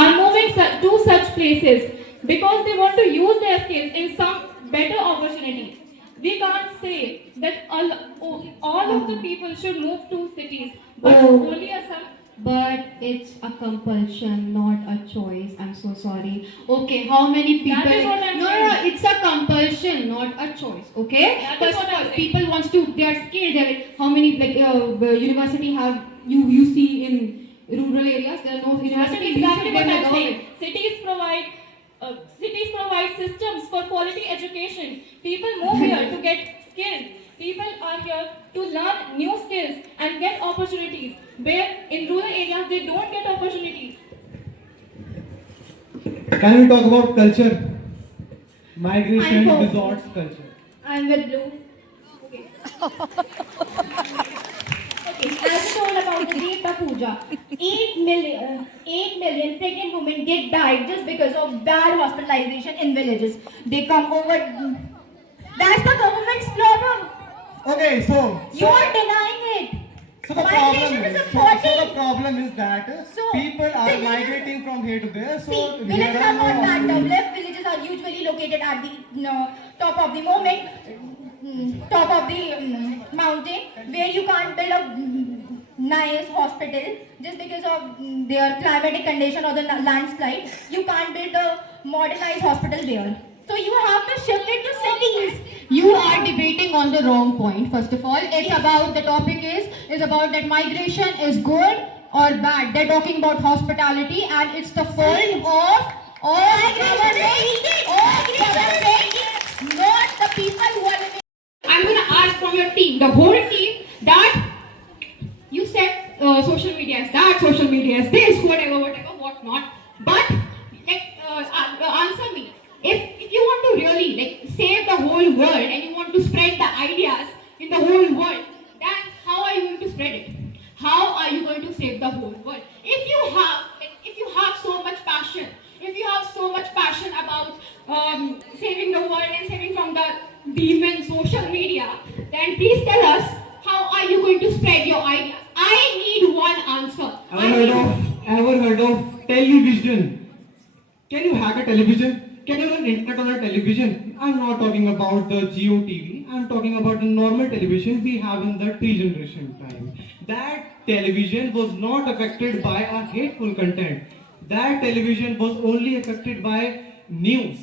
are moving to such places because they want to use their skills in some better opportunity. We can't say that all of the people should move to cities, but Oh. only a some. But it's a compulsion, not a choice. I'm so sorry. Okay, how many people? That is what I'm no, saying. no, it's a compulsion, not a choice. Okay. That is First what of I'm all, saying. people wants to. They are skilled. They're like, how many university have you see in rural areas? There are no That is university. exactly what They're I'm the saying. government. Cities provide systems for quality education. People move here to get skills. People are here to learn new skills and get opportunities. Where in rural areas they don't get opportunities. Can we talk about culture? Migration, I'm for- resorts, culture. I'm with Blue. Okay, as I told about the Devta Puja, 8 million pregnant women get died just because of bad hospitalization in villages. They come over. That's the government's problem. Okay, so You are denying it. so the Migration problem is is important. so the problem is that So, people are villages- migrating from here to there. So See, here villages are no not that hospitals. developed. Villages are usually located at the top of the moment, top of the mountain, where you can't build a nice hospital just because of their climatic condition or the landslide. You can't build a modernized hospital there. So you have to shift it to cities. You are debating on the wrong point. First of all, it's about the topic is about that migration is good or bad. They're talking about hospitality, and it's the fault of government, not the people who are living. I'm going to ask from your team, the whole team, that you said social media is that, social media is this, whatever, what not. But answer me. If you want to really save the whole world and you want to spread the ideas in the whole world, then how are you going to spread it? How are you going to save the whole world? If you have so much passion, if you have so much passion about saving the world and saving from the demon social media, then please tell us how are you going to spread your ideas? I need one answer. Ever heard of television? Can you hack a television? Can you run internet on a television? I'm not talking about the Geo TV. I'm talking about the normal television we have in the pre-generation time. That television was not affected by a hateful content. That television was only affected by news,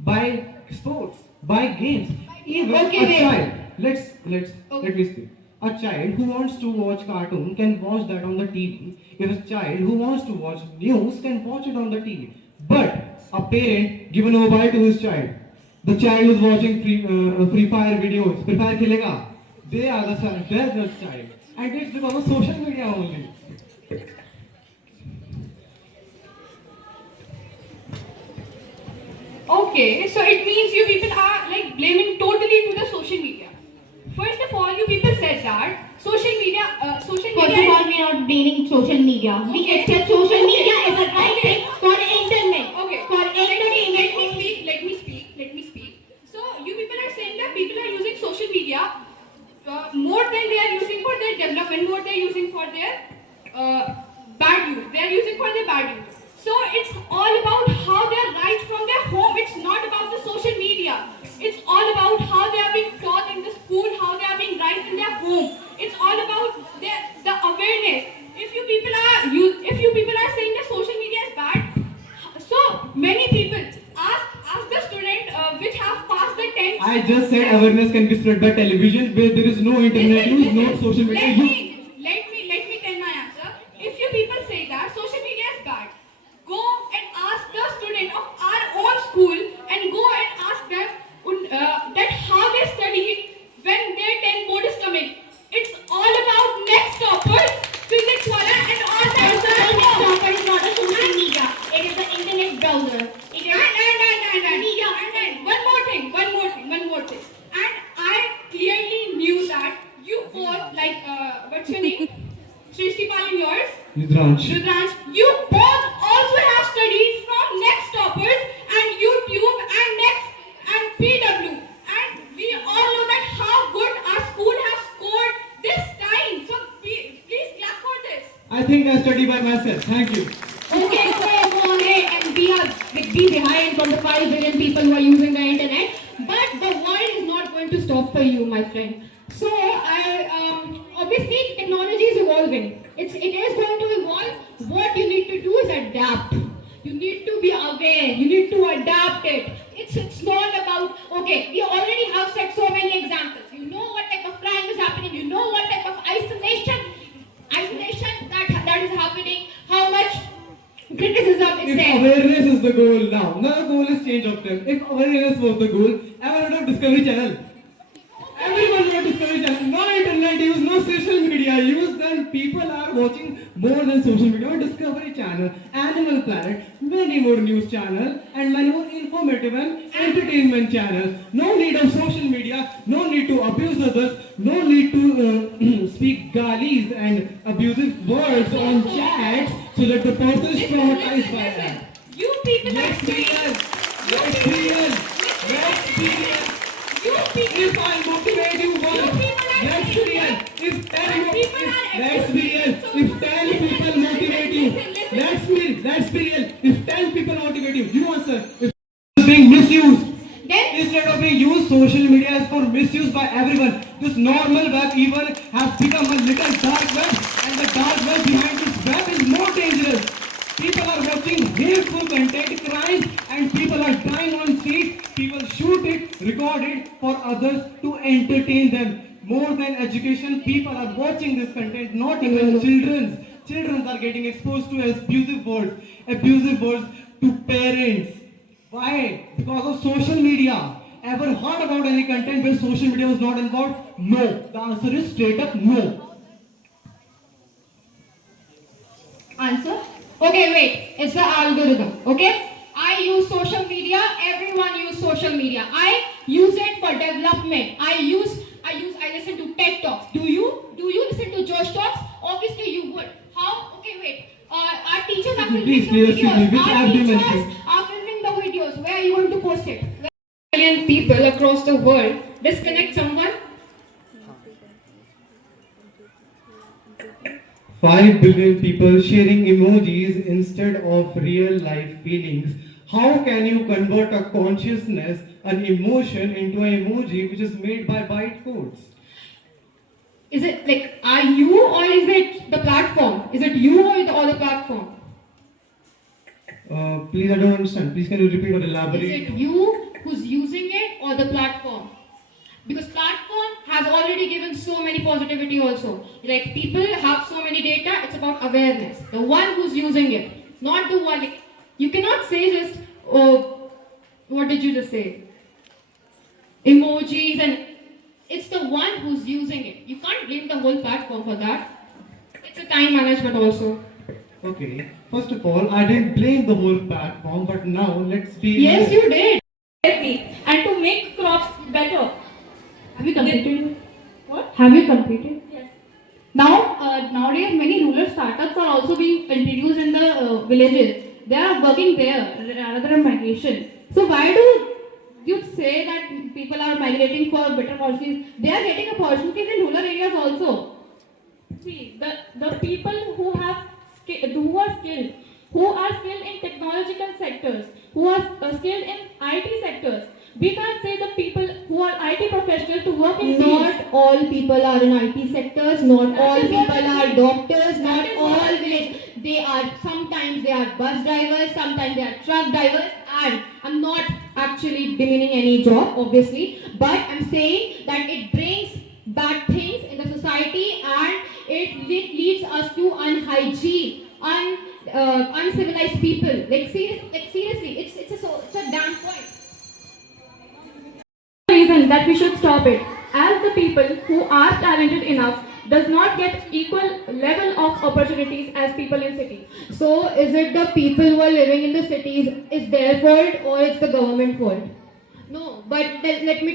by sports, by games. Even Okay, a wait. child. Let me speak. A child who wants to watch cartoon can watch that on the TV. If a child who wants to watch news can watch it on the TV. But a parent given a mobile to his child. The child is watching free fire videos. Free fire खेलेगा. They are the son. They're the child. And it's because of social media only. Okay, so it means you people are blaming totally to the social media. First of all, you people said that social media First of all, we are not blaming social media. We accept social media as a right thing for internet. Okay. For Let entertainment. me speak. So you people are saying that people are using social media more than they are using for their development, more they are using for their bad use. They are using for their bad use. So it's all about how they are right from their home. It's not about the social media. It's all about how they are being taught in the school, how they are being right in their home. It's all about the awareness. If you people are saying that social media is bad, so many people ask the student which have passed the 10th. I just said awareness can be spread by television where there is no internet use, no Listen, social media use. let me tell my answer. If you people say that social media is bad, go and ask the student of our own school and go and ask them that how they study when their 10 board is coming. It's all about next toppers, physics wala and all that. Next Topper is not a social media. It is an internet browser. It is media. And one more thing. And I clearly knew that you both, what's your name? Shrishti in yours? Rudransh. Rudransh, you both also have studied from Next Toppers and YouTube and Next and PW. And we all know that how good our school has scored this time. So please clap for this. I think I study by myself. Thank you. Okay, be behind from the 5 billion people who are using the internet, but the world is not going to stop for you, my friend. So, obviously, technology is evolving. It is going to evolve. What you need to do is adapt. You need to be aware. You need to adapt it. It's not about, okay, we already have set so many examples. You know what type of crime is happening. You know what type of isolation that is happening. How much criticism is If there. awareness is the goal now the goal is change of them. If awareness was the goal, ever heard of Discovery Channel? Everyone knows Discovery Channel. No internet use, no social media use. Then people are watching more than social media. Discovery Channel, Animal Planet, many more news channel, and many more informative and entertainment channel. No need of social media. No need to abuse others. No need to speak galis and abusive words on chats so that the person is traumatized by that. You people are Let's be real. Let's be real. Let's be real. You people. If I motivate you once, let's be real. If 10 let's be real. If 10 people motivate you, let's be real. If 10 people motivate you, you answer. If it's being misused, Then, instead of being used, social media is for misuse by everyone. This normal web even has become a little dark web, and the dark web behind this web is more dangerous. People are watching hateful content, crimes, and people are dying on streets. People shoot it, record it for others to entertain them. More than education, people are watching this content, not even children. Children are getting exposed to abusive words to parents. Why? Because of social media. Ever heard about any content where social media was not involved? No. The answer is straight up no. answer. Okay, wait. It's the algorithm. Okay? I use social media. Everyone use social media. I use it for development. I listen to TED Talks. Do you listen to Josh Talks? Obviously you would. How? Okay, wait. Our teachers are filming Please, the please, videos. which Our app do you teachers mention? are filming the videos. Where are you going to post it? Million people across the world disconnect someone. 5 billion people sharing emojis instead of real life feelings. How can you convert a consciousness, an emotion, into an emoji which is made by bytecodes? Is it like, are you or is it the platform? Is it you or the platform? Please, I don't understand. Please, can you repeat or Is elaborate? it you who's using it or the platform? Because platform has already given so many positivity also. Like people have so many data, it's about awareness. The one who's using it, not the one. Like, you cannot say just, oh, what did you just say? Emojis and it's the one who's using it. You can't blame the whole platform for that. It's a time management also. Okay. First of all, I didn't blame the whole platform, but now let's be. Yes, you did. And to make crops better. Have you completed? What? Have you completed? Yes. Now, nowadays, many rural startups are also being introduced in the villages. They are working there rather than migration. So why do you say that people are migrating for better opportunities? They are getting opportunities in rural areas also. See, the people who are skilled in technological sectors, who are skilled in IT sectors. We can't say the people who are IT professionals to work in Not fields. all people are in IT sectors, not That all is what people I'm are saying. doctors, That not is what all I'm village. Sometimes they are bus drivers, sometimes they are truck drivers, and I'm not actually demeaning any job, obviously, but I'm saying that it brings bad things in the society and it leads us to unhygiene, uncivilized people. Like seriously, it's a damn point. Reason that we should stop it, as the people who are talented enough does not get equal level of opportunities as people in cities. So, is it the people who are living in the cities is their fault or it's the government fault? No, but let me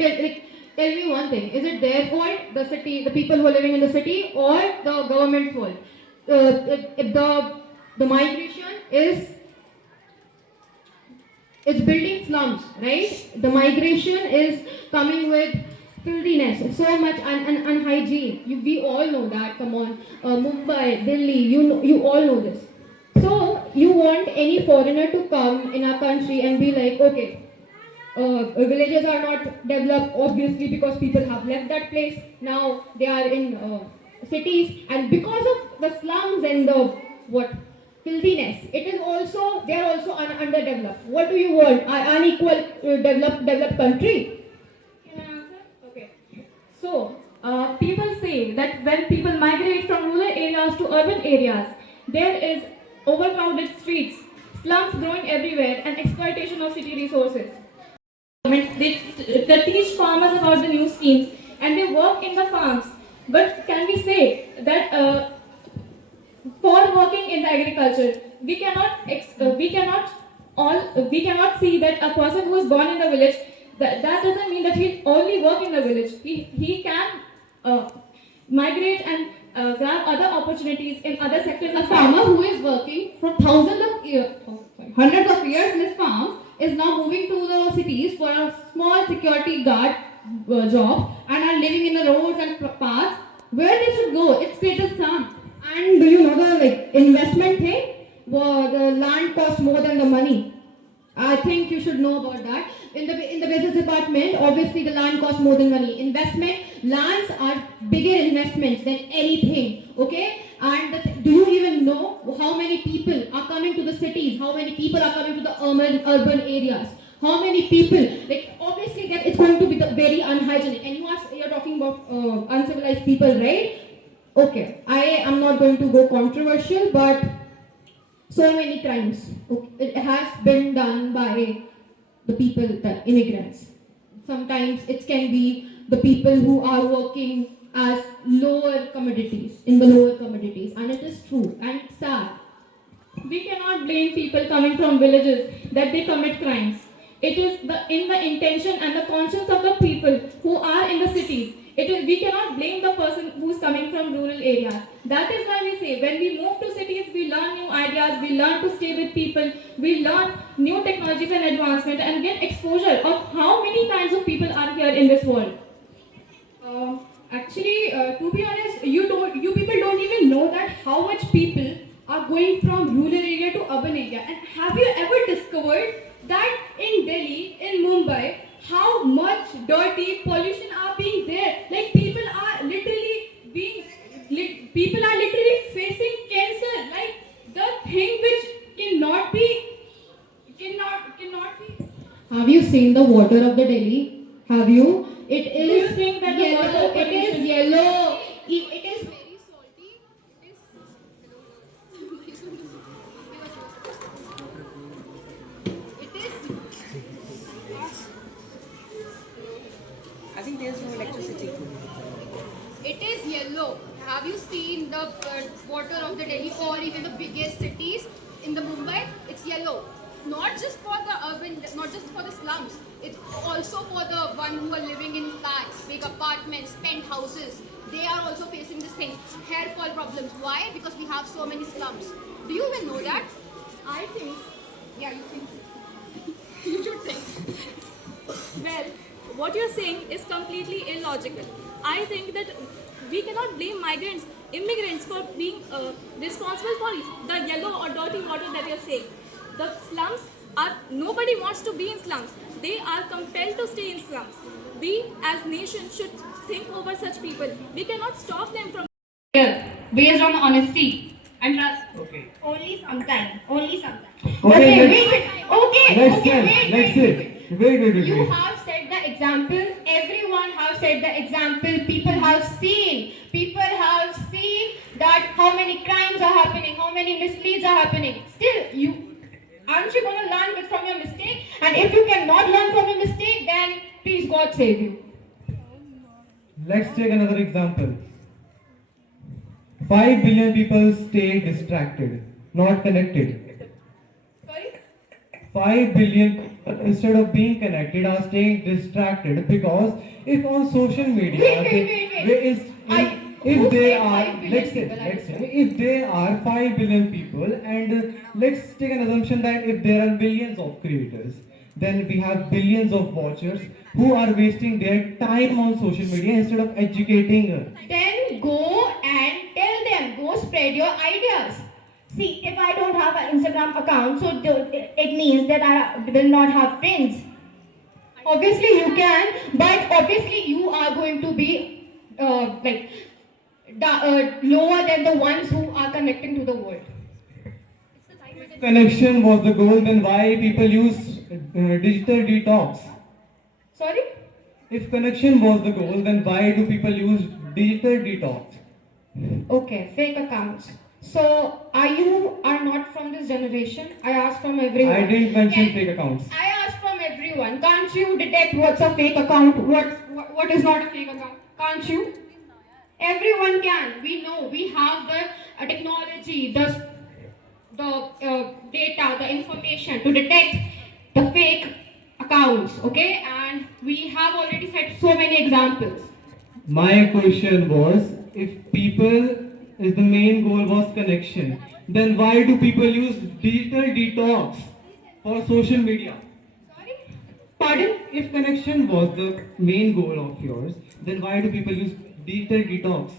tell me one thing. Is it their fault, the people who are living in the city, or the government fault? If the migration is it's building slums, right? The migration is coming with filthiness, so much unhygiene. We all know that. Come on, Mumbai, Delhi, you all know this. So you want any foreigner to come in our country and be like, okay, villages are not developed obviously because people have left that place. Now they are in cities, and because of the slums and the what filthiness, it is also they are also underdeveloped. What do you want? An unequal developed country? Can I answer? Okay. So, people say that when people migrate from rural areas to urban areas, there is overcrowded streets, slums growing everywhere, and exploitation of city resources. They teach farmers about the new schemes and they work in the farms. But can we say that for working in the agriculture, we cannot see that a person who is born in the village, that doesn't mean that he only work in the village. He can migrate and grab other opportunities in other sectors. A farmer who is working for hundreds of years in his farm is now moving to the cities for a small security guard job and are living in the roads and paths where they should go. It's created some. And do you know the investment thing? Well, the land costs more than the money. I think you should know about that. In the business department, obviously the land costs more than money. Lands are bigger investments than anything. Okay? And do you even know how many people are coming to the cities? How many people are coming to the urban areas? How many people? Obviously that it's going to be very unhygienic. And you're talking about uncivilized people, right? Okay. I am not going to go controversial, but so many crimes. Okay. It has been done by the people, the immigrants. Sometimes it can be the people who are working as lower commodities, and it is true, and it's sad. We cannot blame people coming from villages that they commit crimes. It is in the intention and the conscience of the people who are in the cities. We cannot blame the person who is coming from rural areas. That is why we say when we move to cities, we learn new ideas, we learn to stay with people, we learn new technologies and advancement, and get exposure of how many kinds of people are here in this world. Actually, to be honest, you people don't even know that how much people are going from rural area to urban area. And have you ever discovered that in Delhi, in Mumbai, how much dirty pollution are being there? Like people are literally facing cancer. Like the thing which cannot be. Have you seen the water of the Delhi? Have you? It is. Do you think that the yellow. water It is pollution- yellow. It is very salty. I think there's no electricity. It is yellow. Have you seen the water of the Delhi or even the biggest cities in the Mumbai? It's yellow. Not just for the urban, not just for the slums. It's also for the one who are living in flats, big apartments, penthouses. They are also facing this thing. Hair fall problems. Why? Because we have so many slums. Do you even know that? I think. Yeah, you think. You should think. Well, what you're saying is completely illogical. I think that we cannot blame immigrants for being responsible for the yellow or dirty water that you're saying. The slums nobody wants to be in slums. They are compelled to stay in slums. We as nation should think over such people. We cannot stop them from Based on honesty and trust. Okay. Only sometimes. Only sometimes. Okay, Wait. let's say. Wait. You have set the example. Everyone have set the example. People have seen that how many crimes are happening, how many misdeeds are happening. Still, aren't you going to learn from your mistake? And if you cannot learn from your mistake, then please God save you. Let's take another example. 5 billion people stay distracted, not connected. Sorry? 5 billion instead of being connected are staying distracted because if on social media Wait. if Who they said are 5 billion let's people? say if there are 5 billion people and let's take an assumption that if there are millions of creators, then we have billions of watchers who are wasting their time on social media instead of educating. Then go and tell them, go spread your ideas. See, if I don't have an Instagram account, so it means that I will not have friends. Obviously you can, but obviously you are going to be lower than the ones who are connecting to the world. Connection was the goal, then why people use digital detox? Sorry? If connection was the goal, then why do people use digital detox? Okay, fake accounts. So, you are not from this generation? I asked from everyone. I didn't mention Can- fake accounts. I asked from everyone. Can't you detect what's a fake account? What is not a fake account? Can't you? Everyone can. We know. We have the technology, the data, the information to detect the fake accounts. Okay, and we have already set so many examples. My question was, if people is the main goal was connection, then why do people use digital detox for social media? Sorry? Pardon? If connection was the main goal of yours, then why do people use digital detox?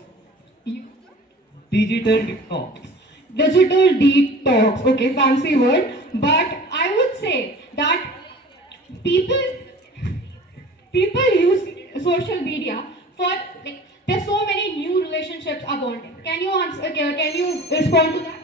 Digital detox. Digital detox. Okay, fancy word. But I would say that people use social media for there's so many new relationships are bonding. Can you answer? Can you respond to that?